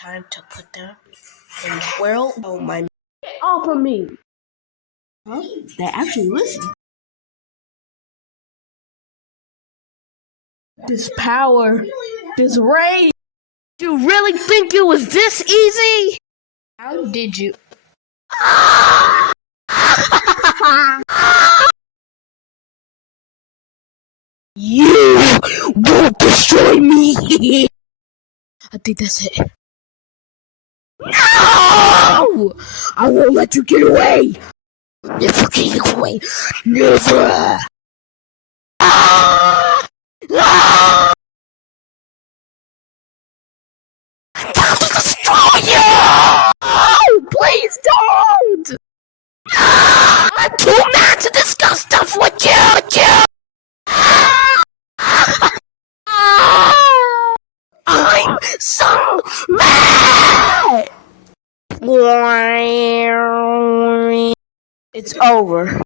Time to put them in the world. Oh my! Get off of me! Huh? They actually listen. This power, this rage. You really think it was this easy? How did you? You won't destroy me! I think that's it. No! I won't let you get away! Never get away! Never! Ah! Ah! I'm going to destroy you! Oh, please don't! Ah! I'm too mad to discuss stuff with you! I'm so mad! It's over.